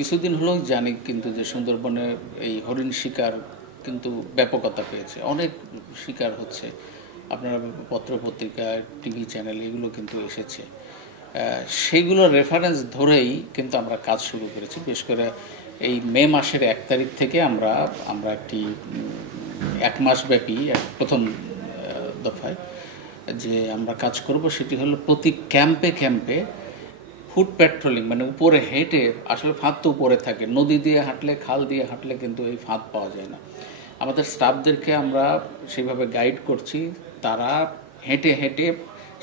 কিছুদিন হলো জানি কিন্তু যে সুন্দরবনে এই হরিণ শিকার কিন্তু ব্যাপকতা পেয়েছে, অনেক শিকার হচ্ছে। আপনারা পত্রপত্রিকা, টিভি চ্যানেল এগুলো কিন্তু এসেছে। সেইগুলো রেফারেন্স ধরেই কিন্তু আমরা কাজ শুরু করেছি। বিশেষ করে এই মে মাসের 1 তারিখ থেকে আমরা একটি 1 মাসব্যাপী প্রথম দফায় যে আমরা কাজ করব সেটি হলো প্রতি ক্যাম্পে ক্যাম্পে ফুট পেট্রোলিং, মানে উপরে হেঁটে, আসলে ফাঁদ তো উপরে থাকে, নদী দিয়ে হাঁটলে, খাল দিয়ে হাঁটলে কিন্তু এই ফাঁদ পাওয়া যায় না। আমাদের স্টাফদেরকে আমরা সেভাবে গাইড করছি, তারা হেঁটে হেঁটে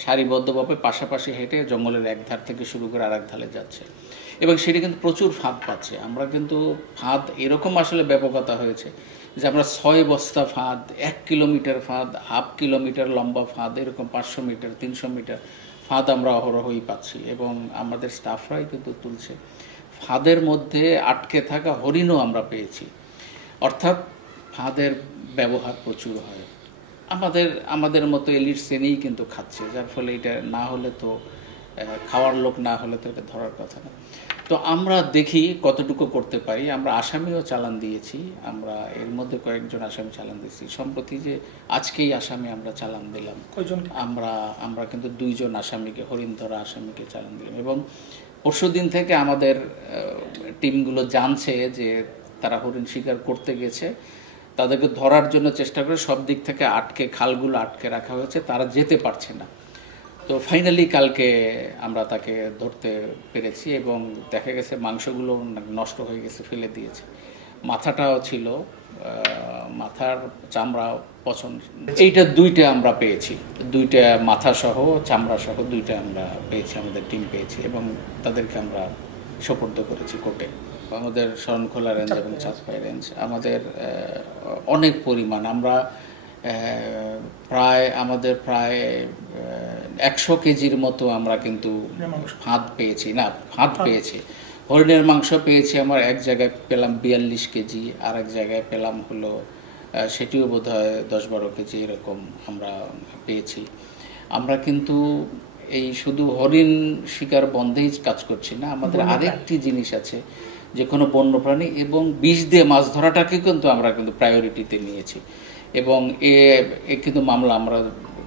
সারিবদ্ধভাবে পাশাপাশি হেঁটে জঙ্গলের এক ধার থেকে শুরু করে আরেক ধারে যাচ্ছে, এবং সেটি কিন্তু প্রচুর ফাঁদ পাচ্ছে। আমরা কিন্তু ফাঁদ এরকম আসলে ব্যাপকতা হয়েছে যে আমরা 6 বস্তা ফাঁদ, 1 কিলোমিটার ফাঁদ, হাফ কিলোমিটার লম্বা ফাঁদ, এরকম 500 মিটার, 300 মিটার ফাঁদ আমরা অহরহই পাচ্ছি, এবং আমাদের স্টাফরাই কিন্তু তুলছে। ফাঁদের মধ্যে আটকে থাকা হরিণও আমরা পেয়েছি। অর্থাৎ ফাঁদের ব্যবহার প্রচুর হয়। আমাদের মতো এলিট শ্রেণীই কিন্তু খাচ্ছে, যার ফলে এটা না হলে তো, খাওয়ার লোক না হলে তো এটা ধরার কথা না। তো আমরা দেখি কতটুকু করতে পারি। আমরা আসামিও চালান দিয়েছি, আমরা এর মধ্যে কয়েকজন আসামি চালান দিয়েছি। সম্প্রতি যে আজকেই আসামি আমরা চালান দিলাম, আমরা কিন্তু 2 জন আসামিকে, হরিণ ধরা আসামিকে চালান দিলাম, এবং পরশুদিন থেকে আমাদের টিমগুলো জানছে যে তারা হরিণ শিকার করতে গেছে। তাদেরকে ধরার জন্য চেষ্টা করে সব দিক থেকে খালগুলো আটকে রাখা হয়েছে, তারা যেতে পারছে না। তো ফাইনালি কালকে আমরা তাকে ধরতে পেরেছি, এবং দেখা গেছে মাংসগুলো নষ্ট হয়ে গেছে, ফেলে দিয়েছে। মাথাটাও ছিল, মাথার চামড়া পছন্দ। এইটা 2টা আমরা পেয়েছি, 2টা মাথা সহ চামড়া সহ 2টা আমরা পেয়েছি, আমাদের টিম পেয়েছি, এবং তাদেরকে আমরা সোপর্দ করেছি কোর্টে। আমাদের শরণখোলা রেঞ্জ এবং চাঁদপাই রেঞ্জ আমাদের অনেক পরিমাণ, আমরা প্রায় 100 কেজির মতো আমরা কিন্তু ফাঁদ পেয়েছি। হরিণের মাংস পেয়েছি আমার এক জায়গায় পেলাম 42 কেজি, আর এক জায়গায় পেলাম হলো সেটিও বোধহয় 10-12 কেজি, এরকম আমরা পেয়েছি। আমরা কিন্তু এই শুধু হরিণ শিকার বন্ধেই কাজ করছি না, আমাদের আরেকটি জিনিস আছে, যে কোনো বন্যপ্রাণী এবং বিষ দিয়ে মাছ ধরাটাকে কিন্তু আমরা কিন্তু প্রায়োরিটিতে নিয়েছি, এবং এ কিন্তু মামলা আমরা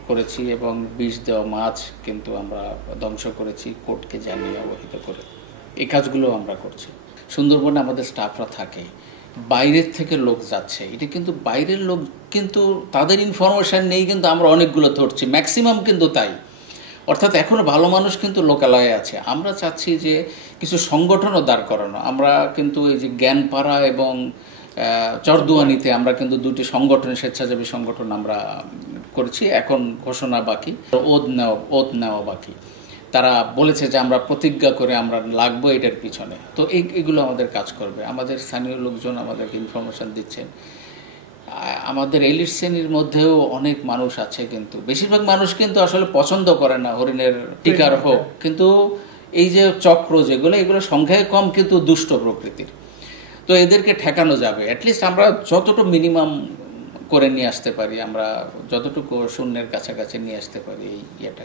করেছি, এবং বিষ দেওয়া মাছ কিন্তু আমরা ধ্বংস করেছি, কোর্টকে জানিয়ে অবহিত করে। এই কাজগুলো আমরা করছি। সুন্দরবনে আমাদের স্টাফরা থাকে, বাইরের থেকে লোক যাচ্ছে, এটা কিন্তু বাইরের লোক কিন্তু তাদের ইনফরমেশান নেই, কিন্তু আমরা অনেকগুলো ধরছি, ম্যাক্সিমাম কিন্তু তাই। অর্থাৎ এখনও ভালো মানুষ কিন্তু লোকালয়ে আছে। আমরা চাচ্ছি যে কিছু সংগঠনও দাঁড় করানো। আমরা কিন্তু এই যে জ্ঞানপাড়া এবং চরদুয়ানিতে আমরা কিন্তু 2টি সংগঠন, স্বেচ্ছাসেবী সংগঠন আমরা করেছি, এখন ঘোষণা বাকি, ওত নেওয়া বাকি। তারা বলেছে যে আমরা প্রতিজ্ঞা করে আমরা লাগবো এটার পিছনে। তো এগুলো আমাদের কাজ করবে। আমাদের স্থানীয় লোকজন আমাদেরকে ইনফরমেশান দিচ্ছেন। আমাদের এলিট শ্রেণীর মধ্যেও অনেক মানুষ আছে, কিন্তু বেশিরভাগ মানুষ কিন্তু আসলে পছন্দ করে না হরিণের টিকার হোক, কিন্তু এই যে চক্র যেগুলো, এগুলো সংখ্যায় কম কিন্তু দুষ্ট প্রকৃতির। তো এদেরকে ঠেকানো যাবে, অ্যাটলিস্ট আমরা যতটুকু মিনিমাম করে নিয়ে আসতে পারি, আমরা যতটুকু শূন্যের কাছাকাছি নিয়ে আসতে পারি এই ইয়েটা।